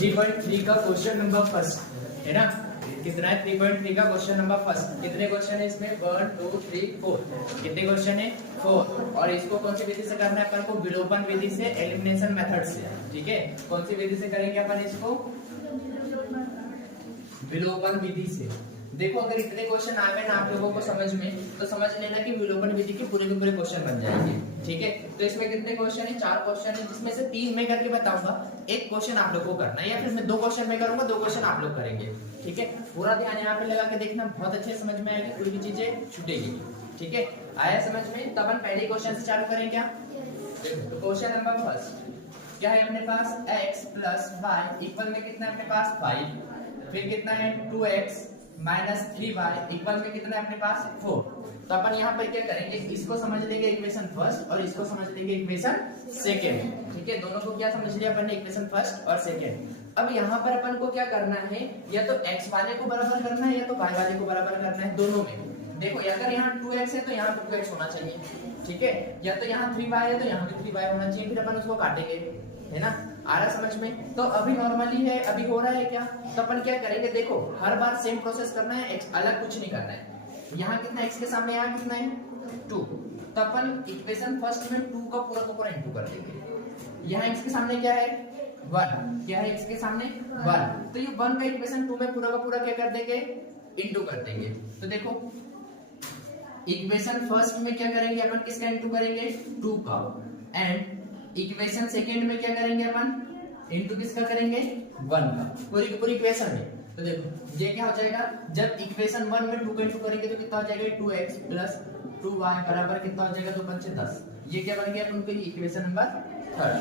3.3 का question number first है ना। कितना है? 3.3 का क्वेश्चन नंबर फर्स्ट। कितने क्वेश्चन है इसमें? 1 2 3 4। कितने क्वेश्चन है? 4। और इसको कौन सी विधि से करना है अपन को? विलोपन विधि से, एलिमिनेशन मेथड से। ठीक है, कौन सी विधि से करेंगे अपन इसको? विलोपन विधि से। देखो अगर इतने क्वेश्चन आ गए ना आप लोगों को समझ में, तो समझ लेना कि विलोपन विधि के पूरे क्वेश्चन बन जाएंगे। ठीक है, तो इसमें कितने क्वेश्चन है? 4 क्वेश्चन है, जिसमें से 3 मैं करके बताऊंगा, एक क्वेश्चन आप लोगों को करना है, या फिर मैं 2 क्वेश्चन मैं करूंगा, 2 क्वेश्चन आप लोग करेंगे। ठीक है, पूरा ध्यान यहाँ पे लगा के देखना, बहुत अच्छे समझ में आएगी, कोई भी चीजें छूटेगी। ठीक है, आया समझ में? तब अपन पहले क्वेश्चन से चालू करें क्या? देखो क्वेश्चन नंबर फर्स्ट क्या है अपने पास? x प्लस वाई इक्वल में कितना है अपने पास? 5। फिर कितना है? 2x माइनस 3y इक्वल में कितना है अपने पास? 4। तो अपन यहाँ पर क्या करेंगे? इसको समझ लेंगे इक्वेशन फर्स्ट और इसको समझ लेंगे इक्वेशन सेकेंड। ठीक है, दोनों को क्या समझ लिया अपन ने? इक्वेशन फर्स्ट और सेकेंड। अब यहाँ पर अपन को क्या करना है? या तो x वाले को बराबर करना है या तो y वाले को बराबर करना है, दोनों में। देखो अगर यहाँ 2x है तो यहाँ पे 2x होना चाहिए। ठीक है, या तो यहाँ 3y है तो यहाँ भी 3y होना चाहिए, फिर अपन उसको काटेंगे, है ना। आ रहा समझ में? तो अभी नॉर्मली है, अभी हो रहा है क्या? तो अपन क्या करेंगे? देखो हर बार सेम प्रोसेस करना है, x अलग कुछ नहीं करना है। यहाँ कितना x के सामने, यहाँ कितना है? 2। तो अपन इक्वेशन फर्स्ट में 2 का पूरा इनटू कर देंगे। यहाँ x के सामने क्या है? 1। क्या है x के सामने? 1। तो ये 1 का इक्वेशन 2 में पूरा का पूरा क्या कर देंगे? इनटू कर देंगे। तो देखो इक्वेशन फर्स्ट में क्या करेंगे अपन? किसका इनटू करेंगे? 2 का। एंड इक्वेशन सेकंड में क्या करेंगे अपन? इनटू किसका करेंगे? 1 का। पूरी की पूरी इक्वेशन में। तो देखो ये क्या हो जाएगा? जब इक्वेशन 1 में 2 का इनटू करेंगे तो कितना हो जाएगा? 2x प्लस 2y बराबर कितना हो जाएगा? 2 5 10। ये क्या बन गया अपन के लिए? इक्वेशन नंबर 3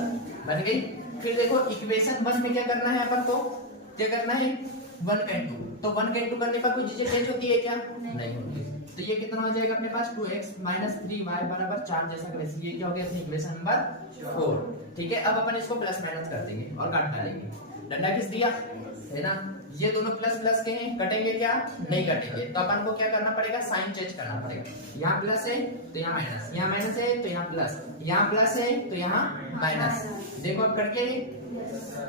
बन गई। फिर देखो इक्वेशन 1 में क्या करना है अपन को? क्या करना है? 1 का इनटू। तो 1 का इनटू करने पर कोई चीजें चेंज होती है क्या? नहीं होती। तो ये कितना हो जाएगा अपने पास? 2x माइनस 3y बराबर 4 जैसा वैसे। ये क्या हो गया अपनी इक्वेशन नंबर 4। ठीक है, अब अपन इसको प्लस माइनस कर देंगे और काट डालेंगे। डंडा खींच दिया, है ना। ये दोनों प्लस प्लस के हैं, कटेंगे क्या? नहीं कटेंगे। तो अपन को क्या करना पड़ेगा? साइन चेंज करना पड़ेगा। यहाँ प्लस है तो यहाँ माइनस, यहाँ माइनस है तो यहाँ प्लस, यहाँ प्लस है तो यहाँ माइनस। देखो अब कट गए,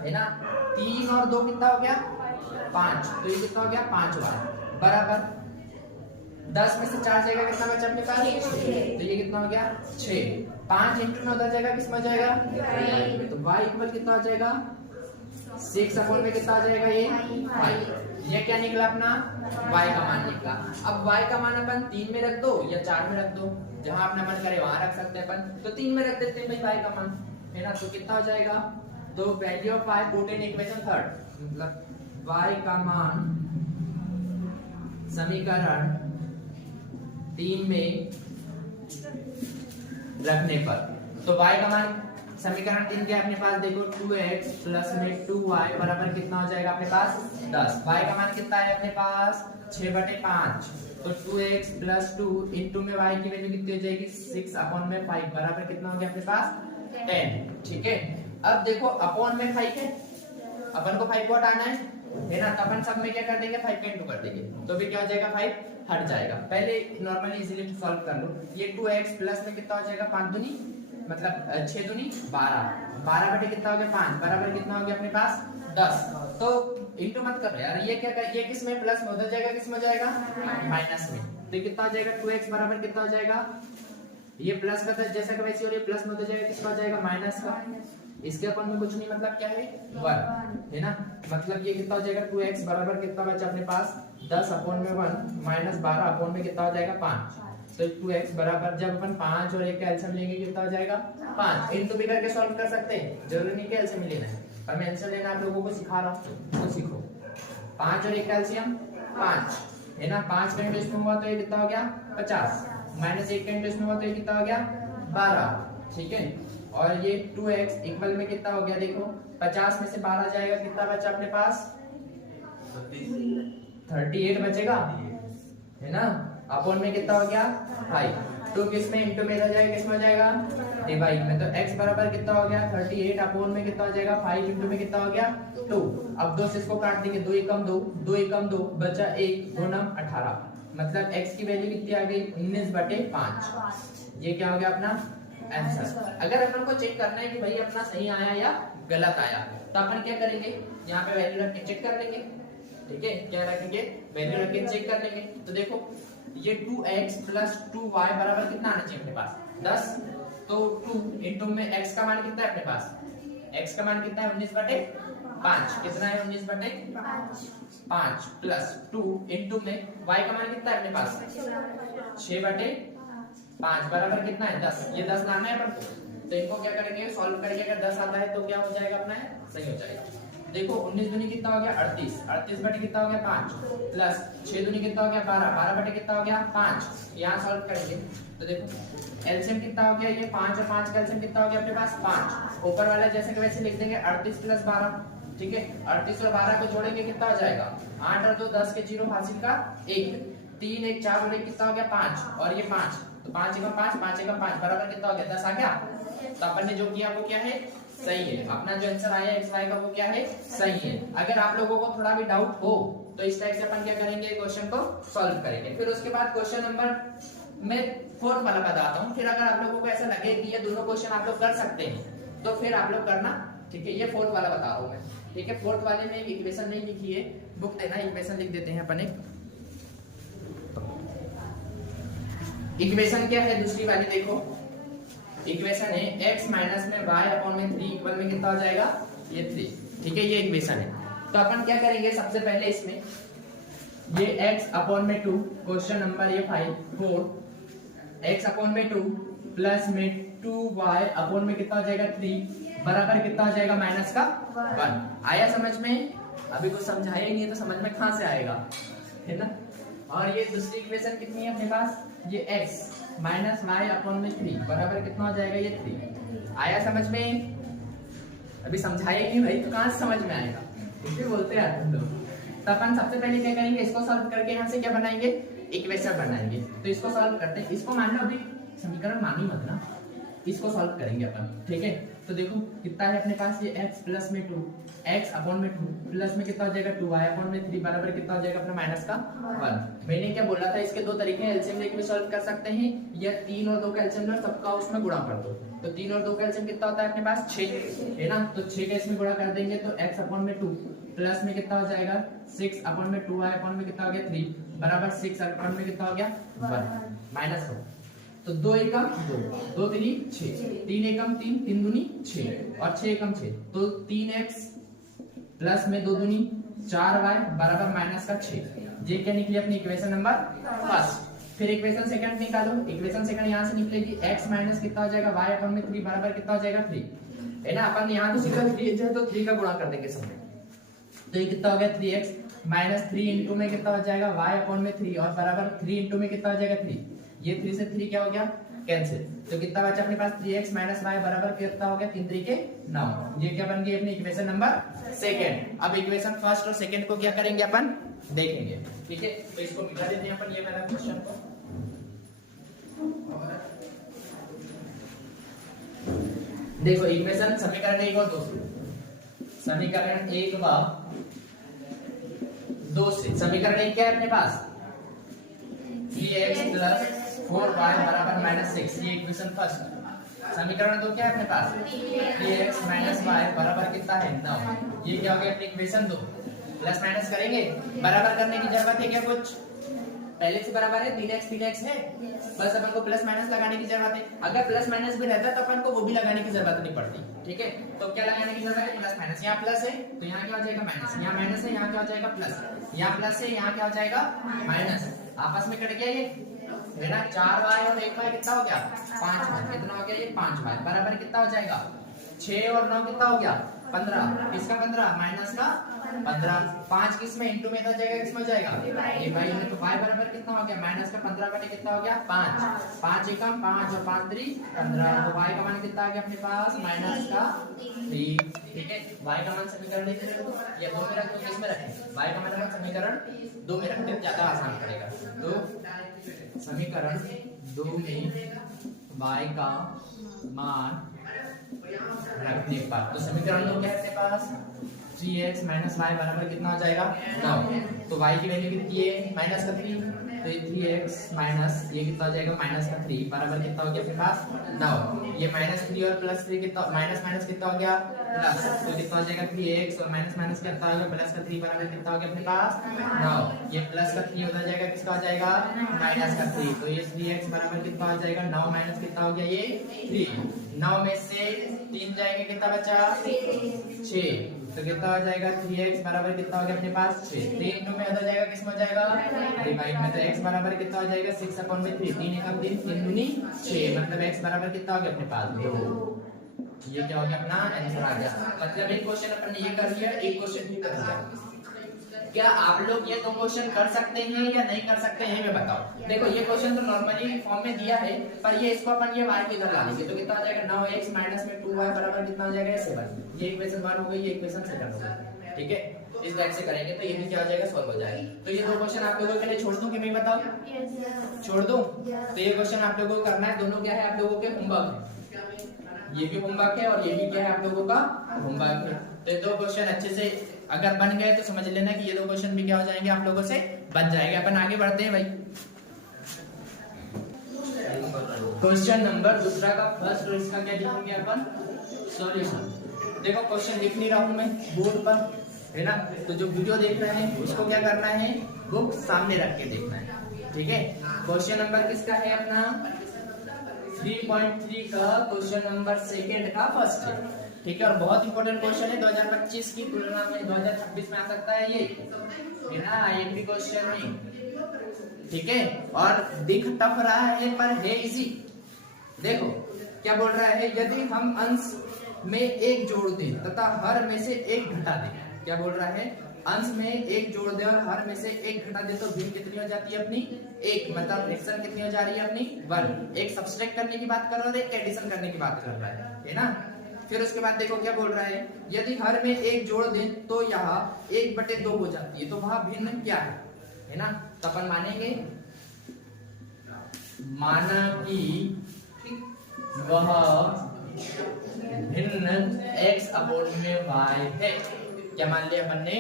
है ना। 3 और 2 कितना हो गया? 5। तो ये कितना हो गया? 5y बराबर 10 में से 4 जाएगा, कितना बचा अपने पास? 6। तो ये कितना हो गया? 6। 5 इंटू में उधर जाएगा, किसमें जाएगा? तो y इक्वल कितना हो जाएगा? 6 अपॉन में कितना आ जाएगा? ये 5। ये क्या निकला अपना? y का मान निकला। अब y का मान अपन 3 में रख दो या 4 में रख दो, जहां अपना मन करे वहां रख सकते हैं अपन। तो 3 में रख देते हैं भाई y का मान, है ना। तो कितना हो जाएगा? तो value of y put in equation third, मतलब y का मान समीकरण 3 में रखने पर, तो y का मान समीकरण 3 के अपने पास देखो 2x प्लस में 2y बराबर कितना हो जाएगा अपने पास? 10। y का मान कितना है अपने पास? 6/5। तो 2x प्लस 2 इंटू में y की वैल्यू कितनी हो जाएगी? 6 अपॉन में 5 बराबर कितना हो गया अपने पास? 10। ठीक है, अब देखो अपॉन में 5 है, अपन को 5 को हटाना है ना। तो अपन सब में क्या कर देंगे? 5 का इंटू कर देंगे, तो भी क्या हो जाएगा? 5 हट जाएगा। पहले नॉर्मली इजीली सॉल्व कर लो। ये 2x प्लस में कितना हो जाएगा? 5 दूनी मतलब 6 दूनी 12, 12 बटे कितना हो गया? 5 बराबर कितना हो गया अपने पास? 10। तो इंटू मत कर यार, ये क्या कर, ये किस में? प्लस में उधर जाएगा, किस में जाएगा? माइनस में। तो कितना हो जाएगा? 2x बराबर कितना हो जाएगा? ये प्लस का था जैसा कि वैसे, और ये प्लस में उधर जाएगा, किसका हो जाएगा? माइनस का। इसके अपन में कुछ नहीं, मतलब क्या है? 1, है ना। मतलब ये कितना हो जाएगा? 2x बराबर कितना बचा अपने पास? 10 अपॉन में 1 माइनस 12 अपॉन में कितना हो जाएगा? 5। तो 2x बराबर जब अपन 5 और 1 का एलसीएम लेंगे कितना हो जाएगा? 5। इनको भी करके सॉल्व कर सकते हैं, जरूरी नहीं कि एलसीएम लेना है, पर मैं एलसीएम लेना आप लोगों को सिखा रहा हूं, तो सीखो। 5 और 1 का एलसीएम 5, है ना। 5 का इंटू इसमें हुआ तो ये कितना हो गया? 50, माइनस 1 का इंटू इसमें हुआ तो ये कितना हो गया? 12। ठीक है, और ये 2x इक्वल में कितना हो गया? देखो 50 में से 12 जाएगा, कितना बचा अपने पास? 38 बचेगा, है ना। अपॉन में कितना हो गया? 5। तो किस में? इंटू में रह जाएगा, किसमें हो जाएगा? डिवाइड में। तो x बराबर कितना हो गया? 38 अपॉन में कितना हो जाएगा? 5 इंटू में कितना हो गया? 2। अब 2 से इसको काट देंगे, 2 एकम 2, 2 एकम 2 बचा 1, 2 नम 18। मतलब x की वैल्यू कितनी आ गई? 19/5। ये क्या हो गया अपना? आंसर। अगर अपन को चेक करना है कि भाई अपना सही आया या गलत आया, तो अपन क्या करेंगे, यहाँ पे वैल्यू रख के चेक कर लेंगे। ठीक है, क्या रखेंगे, वैल्यू रख के चेक कर लेंगे। तो देखो ये 2x प्लस 2y बराबर कितना आना चाहिए अपने पास 10। तो 2 इंटू में x का मान कितना है अपने पास, x का मान कितना है 19/5, कितना है 19/5 प्लस 2 इंटू में y का मान कितना है अपने पास 6/5 बराबर कितना है 10। ये 10 लाना है अपन को, तो इनको क्या करेंगे, सॉल्व करके अगर 10 आता है तो क्या हो जाएगा अपना है, सही हो जाएगा। देखो 19 दूनी कितना हो गया 38, 38 बटे कितना हो गया 5 प्लस 6 दूनी कितना हो गया 12, 12 बटे कितना हो गया 5। यहाँ सॉल्व करेंगे तो देखो एलसीएम कितना हो गया, ये 5 और 5 का एलसीएम कितना हो गया अपने पास 5। ऊपर वाला जैसे कि वैसे लिख देंगे 38 प्लस 12। ठीक है, 38 और 12 को जोड़ेंगे कितना हो जाएगा 8 और 2 10 के 0 हासिल का 1, 3 1 4 और 1 कितना हो गया 5 और ये 5, तो 5 एकम 5 5 एकम 5 बराबर कितना हो गया 10 आ गया। तो अपन ने जो किया वो क्या है, सही है। अपना जो आंसर आया एक्स वाई का वो क्या है, सही है। अगर आप लोगों को थोड़ा भी डाउट हो तो इस टाइप से अपन क्या करेंगे, क्वेश्चन को सॉल्व करेंगे। फिर उसके बाद क्वेश्चन नंबर मैं 4th वाला बताता हूँ। फिर अगर आप लोगों को ऐसा लगे कि ये दोनों क्वेश्चन आप लोग कर सकते हैं तो फिर आप लोग करना। ठीक है, ये 4th वाला बता रहा हूँ मैं। ठीक है, 4th वाले में एक इक्वेशन नहीं लिखी है, बुक देना इक्वेशन लिख देते हैं अपन। इक्वेशन क्या है दूसरी वाली, देखो इक्वेशन है x माइनस में y अपॉन में 3 इक्वल में कितना हो जाएगा, ये 3। ठीक है, ये इक्वेशन है। तो अपन क्या करेंगे, सबसे पहले इसमें ये x अपॉन में 2, क्वेश्चन नंबर ये 4, x अपॉन में 2 प्लस में 2y अपॉन में कितना हो जाएगा 3 बराबर कितना हो जाएगा माइनस का 1। आया समझ में? अभी कुछ समझाया ही नहीं है तो समझ में कहां से आएगा, है ना। और ये दूसरी इक्वेशन कितनी है अपने पास, ये x माइनस वाई अपॉन में 3 बराबर कितना हो जाएगा, ये 3। आया समझ में? अभी समझाया ही नहीं भाई तो कहां से समझ में आएगा, इसे बोलते हैं तुम लोग। तो अपन सबसे पहले क्या करेंगे, इसको सॉल्व करके यहाँ से क्या बनाएंगे, इक्वेशन बनाएंगे। तो इसको सॉल्व करते हैं, इसको मान लो अभी समीकरण मानी मत ना, इसको सॉल्व करेंगे अपन। ठीक है, तो देखो कितना है अपने पास, ये x प्लस में 2, x अपॉन में 2 प्लस में कितना हो जाएगा 2y अपॉन में 3 बराबर कितना हो जाएगा अपना माइनस का 1। मैंने क्या बोला था, इसके दो तरीके हैं, एलसीएम लेके भी सॉल्व कर सकते हैं या 3 और 2 का एलसीएम लो, सबका उसमें गुणा कर दो। तो 3 और 2 का एलसीएम कितना होता है अपने पास 6, है ना। तो 6 का इसमें गुणा कर देंगे तो x अपॉन में 2 प्लस में कितना हो जाएगा 6 अपॉन में 2y अपॉन में कितना हो गया 3 बराबर 6 अपॉन में कितना हो गया 1 माइनस 1। तो 2 एकम 2, 2 3 6, 3 एकम 3, 3 दूनी 6 और 6 एकम 6, तो 3x प्लस में 2 दूनी 4y बराबर माइनस का 6। ये क्या निकली अपनी इक्वेशन नंबर फर्स्ट। फिर इक्वेशन सेकंड निकालो, इक्वेशन सेकंड यहाँ से निकलेगी x माइनस कितना हो जाएगा y अपॉन में 3 बराबर कितना हो जाएगा 3, है ना। अपन यहाँ तो सीधा 3 है तो 3 का गुणा कर देंगे सब में, तो ये कितना हो गया 3x माइनस 3 इंटू में कितना हो जाएगा y अपॉन में 3 और बराबर 3 इंटू में कितना हो जाएगा 3, ये 3 से 3 क्या हो गया कैंसिल। तो कितना बचा अपने पास 3x माइनस y बराबर कितना हो गया 3 3 के 9। ये क्या बन गई अपनी इक्वेशन नंबर सेकंड। अब इक्वेशन फर्स्ट और सेकंड को क्या करेंगे अपन देखेंगे। ठीक है, तो इसको मिटा देते हैं अपन ये वाला क्वेश्चन को। देखो इक्वेशन समीकरण 1 और 2 से, समीकरण 1 व 2 से समीकरण 1 क्या है अपने पास 3x प्लस 4y बराबर माइनस 6, ये इक्वेशन फर्स्ट। समीकरण 2 क्या है अपने पास 3x माइनस y बराबर कितना है 9, ये क्या हो गया अपनी इक्वेशन 2। प्लस माइनस करेंगे, बराबर करने की जरूरत है क्या, कुछ पहले से बराबर है 3x है, बस अपन को प्लस माइनस लगाने की जरूरत है। अगर प्लस माइनस भी रहता तो अपन को वो भी लगाने की जरूरत नहीं पड़ती। ठीक है, तो क्या लगाने की जरूरत है, प्लस माइनस। यहाँ प्लस है तो यहाँ क्या हो जाएगा माइनस, यहाँ माइनस है यहाँ क्या हो जाएगा प्लस, यहाँ प्लस है यहाँ क्या हो जाएगा माइनस, आपस में कट गया ये, है ना। 4y और 1y कितना हो गया 5y, कितना हो गया ये 5y बराबर कितना हो जाएगा 6 और 9 कितना हो गया 15, किसका 15 माइनस का 15, 5 किस में इंटू में हो जाएगा, किस में हो जाएगा ये y है, तो y बराबर कितना हो गया माइनस का 15 बटे कितना हो गया 5, 5 एकम 5 और 5 3 15, तो y का मान कितना आ गया अपने पास माइनस का 3। ठीक है, y का मान समीकरण ये 2 में रख दो, किस में रखें y का मान समीकरण 2 में रखते हैं, ज्यादा आसान पड़ेगा। तो समीकरण 2 में y का मान रखने पर, तो समीकरण 2 क्या है अपने पास 3x माइनस वाई बराबर कितना हो जाएगा 9। तो y की वैल्यू कितनी है माइनस का 3, तो ये 3x माइनस ये कितना हो जाएगा माइनस का 3 बराबर कितना हो गया अपने पास 9। ये माइनस 3 और प्लस 3 कितना माइनस माइनस कितना हो गया प्लस, तो कितना हो जाएगा 3x और माइनस माइनस कितना हो गया प्लस का 3 बराबर कितना हो गया अपने पास 9। ये प्लस का 3 हो जाएगा किसका हो जाएगा माइनस का 3, तो ये 3x बराबर कितना हो जाएगा 9 माइनस कितना हो गया ये 3। 9 में से 3 जाएंगे कितना बचा 6, तो कितना हो जाएगा 3x बराबर कितना हो गया अपने पास 6। 3 में हो जाएगा किसमें हो जाएगा डिवाइड में, तो x बराबर कितना हो जाएगा 6/3। 3 एकम 3 3 दूनी 6, मतलब x बराबर कितना हो गया अपने पास 2। ये क्या हो गया अपना आंसर आ गया। मतलब एक क्वेश्चन अपन ने ये कर लिया, एक क्वेश्चन भी कर लिया। क्या आप लोग ये दो क्वेश्चन कर सकते हैं या नहीं कर सकते हैं मैं बताओ। देखो ये क्वेश्चन तो नॉर्मली फॉर्म में दिया है, पर ये इसको अपन ये y के इधर ला लेंगे तो कितना हो जाएगा 9x माइनस में 2y बराबर कितना हो जाएगा 7। ये इक्वेशन 1 हो गई, ये इक्वेशन सेकंड हो गई, ठीक है। इस टाइप से करेंगे तो ये भी क्या हो जाएगा सॉल्व हो जाएगा। तो ये दो क्वेश्चन आप लोगों के लिए छोड़ दूं कि नहीं बताओ छोड़ दूं। तो ये क्वेश्चन आप लोगों को करना है, दोनों क्या है आप लोगों के होमवर्क है, ये भी होमवर्क है और ये भी क्या है आप लोगों का होमवर्क है। तो ये दो क्वेश्चन अच्छे से अगर बन गए तो समझ लेना कि ये दो क्वेश्चन भी क्या हो जाएंगे आप लोगों से बन जाएंगे। अपन आगे बढ़ते हैं भाई। क्वेश्चन नंबर दूसरा का फर्स्ट और इसका क्या लिखेंगे अपन सॉल्यूशन। देखो क्वेश्चन लिख नहीं रहा हूं मैं बोर्ड पर है ना, तो जो वीडियो देख रहे हैं उसको क्या करना है बुक सामने रख के देखना है, ठीक है। क्वेश्चन नंबर किसका है अपना 3.3 का क्वेश्चन नंबर सेकंड का फर्स्ट है, ठीक है। और बहुत इंपॉर्टेंट क्वेश्चन है 2025 की तुलना में 2026 में आ सकता है ये है ना आईएमपी क्वेश्चन में, ठीक है। और दिख टफ रहा है पर है इजी। देखो क्या बोल रहा है, यदि हम अंश में एक जोड़ दें तथा हर में से एक घटा दें, क्या बोल रहा है अंश में एक जोड़ दे और हर में से एक घटा दे तो भिन्न कितनी हो जाती है अपनी एक, मतलब फ्रैक्शन कितनी हो जा रही है अपनी 1। एक सब्सट्रैक्ट करने की बात कर रहा है और एक एडिशन करने की बात कर रहा है ना। फिर उसके बाद देखो क्या बोल रहा है, यदि हर में एक जोड़ दें तो यहाँ 1/2 हो जाती है, तो वहां भिन्न क्या है ना। तो अपन मानेंगे माना कि वह भिन्न x/y है। क्या मान लिया अपन ने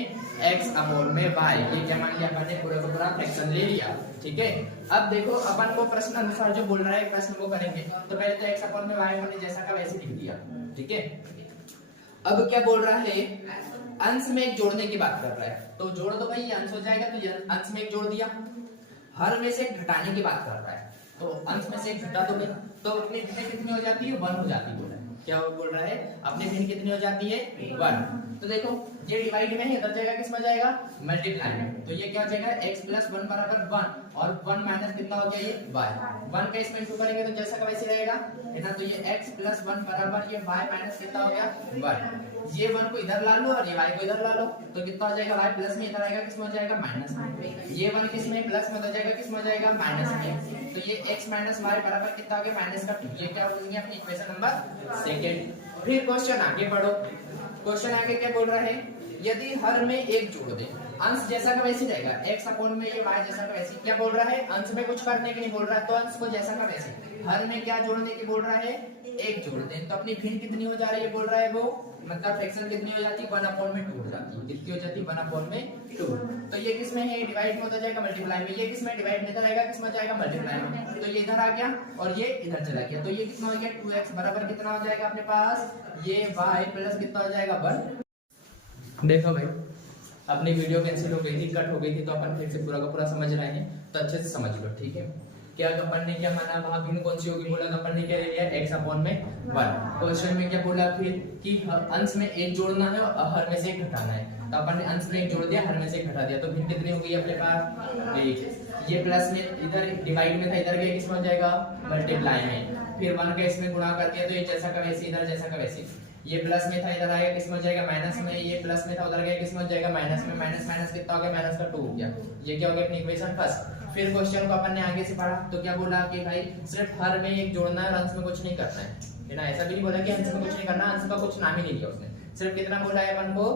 x/y, ये क्या मान लिया अपन ने पूरा का पूरा फ्रैक्शन ले लिया, ठीक है। अब देखो अपन को प्रश्न अनुसार जो बोल रहा है प्रश्न को करेंगे, तो पहले तो x/y अपन ने जैसा का वैसे लिख दिया, ठीक है। अब क्या बोल रहा है अंश में एक जोड़ने की बात कर रहा है, तो जोड़ दो भाई, अंश हो जाएगा तो अंश में एक जोड़ दिया। हर में से एक घटाने की बात कर रहा है, तो अंश में से एक घटा दोगे तो अपनी भिन्न कितनी हो जाती है 1 हो जाती है। क्या बोल रहा है अपनी भिन्न कितनी हो जाती है 1। तो देखो ये डिवाइड में है, इधर जाएगा किस में जाएगा मल्टीप्लाई में, तो ये क्या हो जाएगा x + 1 बराबर 1 और 1 माइनस कितना हो गया ये y। 1 का इसमें इंटू करेंगे तो जैसा का वैसे रहेगा है ना। तो ये x + 1 बराबर ये y माइनस कितना हो गया 1। ये 1 को इधर ला लो और ये y को इधर ला लो, तो कितना हो जाएगा y प्लस में इधर आएगा किस में हो जाएगा माइनस में। ये 1 किस में प्लस में हो जाएगा किस में हो जाएगा माइनस में, तो ये x - y बराबर कितना हो गया -2। ये क्या हो गया अपनी इक्वेशन नंबर सेकंड। फिर क्वेश्चन आगे बढ़ो, क्वेश्चन आगे क्या बोल रहा है, यदि हर में एक जोड़ दे, अंश जैसा का वैसे रहेगा x में ये y जैसा का वैसे। क्या बोल रहा है अंश में कुछ करने की नहीं बोल रहा है, तो अंश को जैसा का वैसे। हर में क्या जोड़ने की बोल रहा है एक जोड़ दे, तो अपनी भिन्न कितनी हो जा रही है बोल रहा है वो, मतलब फ्रैक्शन कितनी हो जाती है 1/2 हो जाती है। कितनी हो जाती है 1/2। तो ये किस में है डिवाइड में होता जाएगा मल्टीप्लाई में, ये किस में डिवाइड में इधर आएगा किस में जाएगा मल्टीप्लाई में, तो ये इधर आ गया और ये इधर चला गया, तो ये कितना हो गया 2x बराबर कितना हो जाएगा अपने पास ये y प्लस कितना हो जाएगा 1। देखो भाई अपनी वीडियो कैंसिल हो गई थी, कट हो गई थी, तो अपन फिर से पूरा का पूरा समझ रहे हैं, तो अच्छे से समझ लो, ठीक है। क्या अपन ने क्या माना वहां भिन्न कौन सी होगी बोला, तो अपन ने क्या ले लिया x/1। क्वेश्चन में क्या बोला फिर कि अंश में एक जोड़ना है और हर में से एक घटाना है, तो अपन ने अंश में एक जोड़ दिया हर में से एक घटा दिया, तो भिन्न कितनी हो गई अपने पास 1। ये प्लस में इधर डिवाइड में था, इधर गया किस में हो जाएगा मल्टीप्लाई में। फिर 1 का इसमें गुणा कर दिया तो ये जैसा का वैसे इधर जैसा का वैसे। ये प्लस में था इधर आएगा किस में हो जाएगा माइनस में, ये प्लस में था उधर गया किस में हो जाएगा माइनस में। माइनस माइनस कितना हो गया -2 हो गया। ये क्या हो गया अपनी इक्वेशन फर्स्ट। फिर क्वेश्चन को अपन ने आगे से पढ़ा तो क्या बोला कि भाई सिर्फ हर में एक जोड़ना है और अंश में कुछ नहीं करना है ना। ऐसा भी नहीं बोला कि अंश में कुछ नहीं करना, अंश का कुछ नाम ही नहीं लिया उसने, सिर्फ कितना बोला है अपन को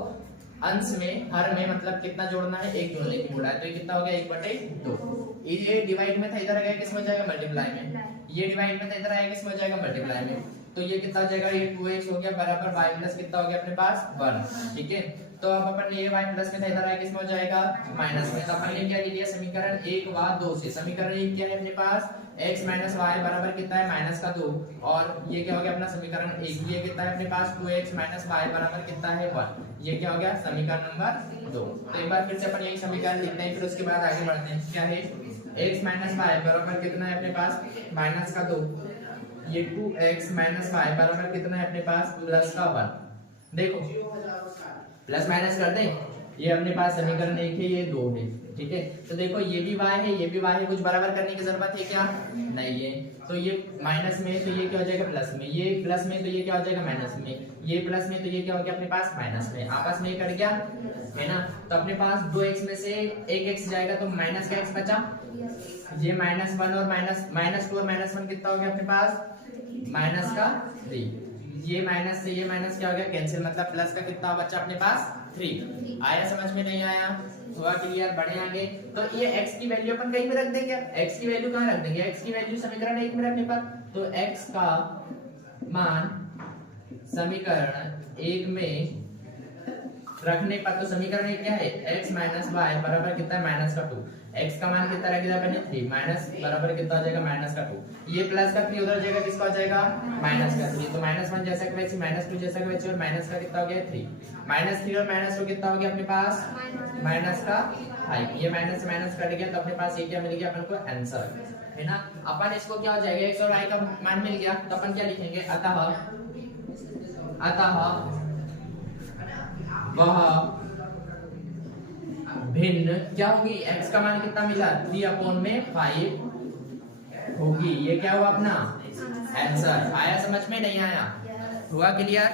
अंश में हर में मतलब कितना जोड़ना है एक जोड़ने की बोला है, तो ये कितना हो गया 1/2। ये डिवाइड में था इधर आ गया किस में जाएगा मल्टीप्लाई में, ये डिवाइड में था इधर आएगा किस में जाएगा मल्टीप्लाई में। तो ये कितना हो जाएगा, ये 2x हो गया बराबर y प्लस कितना हो गया अपने पास 1। ठीक है, तो अब अपन ये y प्लस में था, इधर आए किसमें हो जाएगा माइनस में। तो अपन ने क्या ले लिया समीकरण 1 व 2 से। समीकरण 1 क्या है अपने पास x माइनस वाई बराबर कितना है माइनस का 2, और ये क्या हो गया अपना समीकरण 1, ये कितना है अपने पास 2x माइनस वाई बराबर कितना है 1। ये क्या हो गया समीकरण नंबर 2। तो एक बार फिर से अपन यही समीकरण लिखते हैं, फिर उसके बाद आगे बढ़ते हैं। क्या है x माइनस वाई बराबर कितना है अपने पास माइनस का 2, ये 2x माइनस वाई बराबर कितना है अपने पास प्लस का 1। देखो प्लस माइनस कर दें, ये अपने पास समीकरण 1 है, ये 2 है। ठीक है, तो देखो ये भी y है, ये भी y है, कुछ बराबर करने की जरूरत है क्या, नहीं है। तो ये माइनस में तो ये क्या हो जाएगा प्लस में, ये प्लस में तो ये क्या हो जाएगा माइनस में, ये प्लस में तो ये क्या हो गया अपने पास माइनस में, आपस में कट गया है ना। तो अपने पास 2x में से 1x जाएगा तो माइनस का x बचा, ये -1 और -2 और -1 कितना हो गया अपने पास माइनस का 3। ये माइनस से ये माइनस क्या हो गया कैंसिल, मतलब प्लस का कितना बचा अपने पास 3। आया समझ में, नहीं आया, हुआ क्लियर। बढ़े आगे, तो ये x की वैल्यू अपन कहीं में रख देंगे। x की वैल्यू कहाँ रख देंगे, x की वैल्यू समीकरण 1 में रखने पर, तो x का मान समीकरण 1 में रखने पर, तो समीकरण 1 क्या है x माइनस वाई बराबर कितना है माइनस का 2। x का मान कितना रख दिया मैंने 3, माइनस बराबर कितना हो जाएगा माइनस का 2। ये प्लस का 3 उधर जाएगा, किसका हो जाएगा माइनस का 3। तो -1 जैसा कि वैसे -2 जैसा कि वैसे, और माइनस का कितना हो गया 3, -3 और -2 कितना हो गया अपने पास माइनस का 5। ये माइनस से माइनस कट गया, तो अपने पास ये क्या मिल गया अपन को आंसर, है ना। अपन इसको क्या हो जाएगा x और y का मान मिल गया, तो अपन क्या लिखेंगे अतः वह भिन्न क्या होगी, x का मान कितना मिला 3/5 होगी। ये क्या हुआ अपना आंसर। आया समझ में, नहीं आया, हुआ क्लियर।